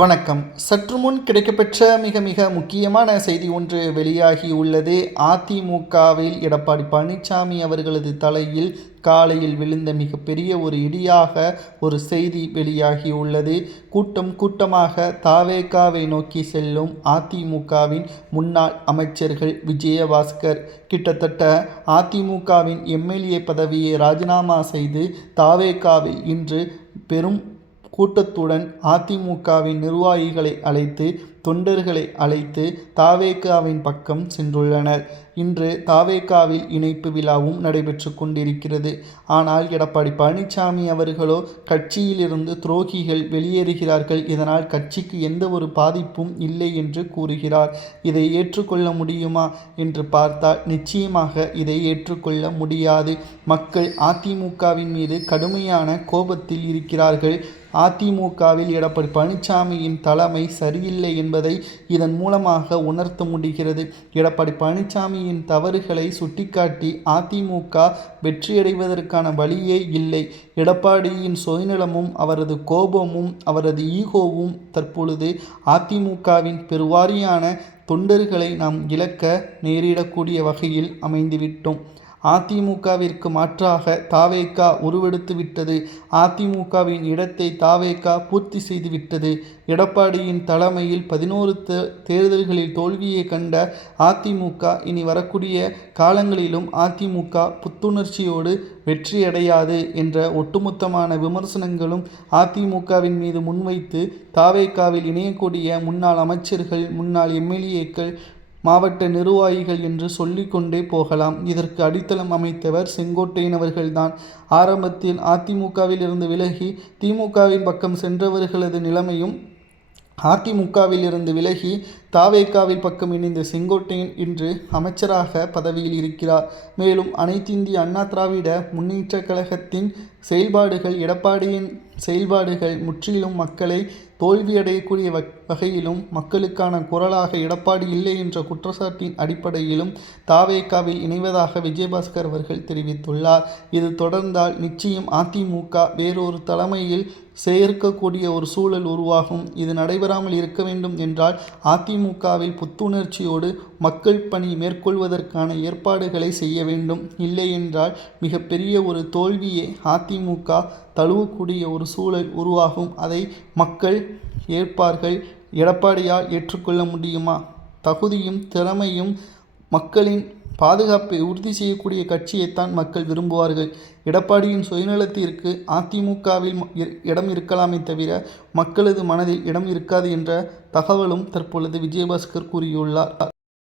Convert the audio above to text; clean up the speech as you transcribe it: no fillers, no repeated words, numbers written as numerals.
வணக்கம். சற்று முன் கிடைக்கப்பெற்ற மிக மிக முக்கியமான செய்தி ஒன்று வெளியாகி உள்ளது. அதிமுகவில் எடப்பாடி பழனிசாமி அவர்களது தலையில் காலையில் விழுந்த மிகப்பெரிய ஒரு இடியாக ஒரு செய்தி வெளியாகி உள்ளது. கூட்டம் கூட்டமாக தாவேகாவை நோக்கி செல்லும் அதிமுகவின் முன்னாள் அமைச்சர்கள் விஜயபாஸ்கர் கிட்டத்தட்ட அதிமுகவின் எம்எல்ஏ பதவியை ராஜினாமா செய்து தாவேகாவில் இன்று பெரும் கூட்டத்துடன் அதிமுகவின் நிர்வாகிகளை அழைத்து தொண்டர்களை அழைத்து தாவேகாவின் பக்கம் சென்றுள்ளனர். இன்று தாவேகாவில் இணைப்பு விழாவும் நடைபெற்று கொண்டிருக்கிறது. ஆனால் எடப்பாடி பழனிசாமி அவர்களோ கட்சியிலிருந்து துரோகிகள் வெளியேறுகிறார்கள், இதனால் கட்சிக்கு எந்த ஒரு பாதிப்பும் இல்லை என்று கூறுகிறார். இதை ஏற்றுக்கொள்ள முடியுமா என்று பார்த்தால் நிச்சயமாக இதை ஏற்றுக்கொள்ள முடியாது. மக்கள் அதிமுகவின் மீது கடுமையான கோபத்தில் இருக்கிறார்கள். அதிமுகவில் எடப்பாடி பழனிசாமியின் தலைமை சரியில்லை என்பதை இதன் மூலமாக உணர்த்த முடிகிறது. எடப்பாடி பழனிசாமியின் தவறுகளை சுட்டிக்காட்டி அதிமுக வெற்றியடைவதற்கான வழியே இல்லை. எடப்பாடியின் சுயநலமும் அவரது கோபமும் அவரது ஈகோவும் தற்பொழுது அதிமுகவின் பெருவாரியான தொண்டர்களை நாம் இழக்க நேரிடக்கூடிய வகையில் அமைந்துவிட்டோம். அதிமுகவிற்கு மாற்றாக தாவேகா உருவெடுத்து விட்டது. அதிமுகவின் இடத்தை தாவேகா பூர்த்தி செய்துவிட்டது. எடப்பாடியின் தலைமையில் 11 தேர்தல்களில் தோல்வியை கண்ட அதிமுக இனி வரக்கூடிய காலங்களிலும் அதிமுக புத்துணர்ச்சியோடு வெற்றியடையாது என்ற ஒட்டுமொத்தமான விமர்சனங்களும் அதிமுகவின் மீது முன்வைத்து தாவேகாவில் இணையக்கூடிய முன்னாள் அமைச்சர்கள், முன்னாள் எம்எல்ஏக்கள், மாவட்ட நிர்வாகிகள் என்று சொல்லிக்கொண்டே போகலாம். இதற்கு அடித்தளம் அமைத்தவர் செங்கோட்டையன் அவர்கள்தான். ஆரம்பத்தில் அதிமுகவில் இருந்து விலகி திமுகவின் பக்கம் சென்றவர்களது நிலைமையும் அதிமுகவில் இருந்து விலகி தாவேகாவில் பக்கம் இணைந்த செங்கோட்டையன் இன்று அமைச்சராக பதவியில் இருக்கிறார். மேலும் அனைத்திந்திய அண்ணா திராவிட முன்னேற்ற கழகத்தின் செயல்பாடுகள், எடப்பாடியின் செயல்பாடுகள் முற்றிலும் மக்களை தோல்வியடையக்கூடிய வகையிலும் மக்களுக்கான குரலாக எடப்பாடி இல்லை என்ற குற்றச்சாட்டின் அடிப்படையிலும் தாவேகாவில் இணைவதாக விஜயபாஸ்கர் அவர்கள் தெரிவித்துள்ளார். இது தொடர்ந்தால் நிச்சயம் அதிமுக வேறொரு தலைமையில் சேர்க்கக்கூடிய ஒரு சூழல் உருவாகும். இது நடைபெறாமல் இருக்க வேண்டும் என்றால் அதிமுகவில் புத்துணர்ச்சியோடு மக்கள் பணி மேற்கொள்வதற்கான ஏற்பாடுகளை செய்ய வேண்டும். இல்லை என்றால் மிகப்பெரிய ஒரு தோல்வியை அதிமுக தழுவக்கூடிய ஒரு சூழல் உருவாகும். அதை மக்கள் ஏற்பார்கள். எடப்பாடியால் ஏற்றுக்கொள்ள முடியுமா? தகுதியும் திறமையும் மக்களின் பாதுகாப்பை உறுதி செய்யக்கூடிய கட்சியைத்தான் மக்கள் விரும்புவார்கள். எடப்பாடியின் சுயநலத்திற்கு அதிமுகவில் இடம் இருக்கலாமே தவிர மக்களது மனதில் இடம் இருக்காது என்ற தகவலும் தற்பொழுது விஜயபாஸ்கர் கூறியுள்ளார்.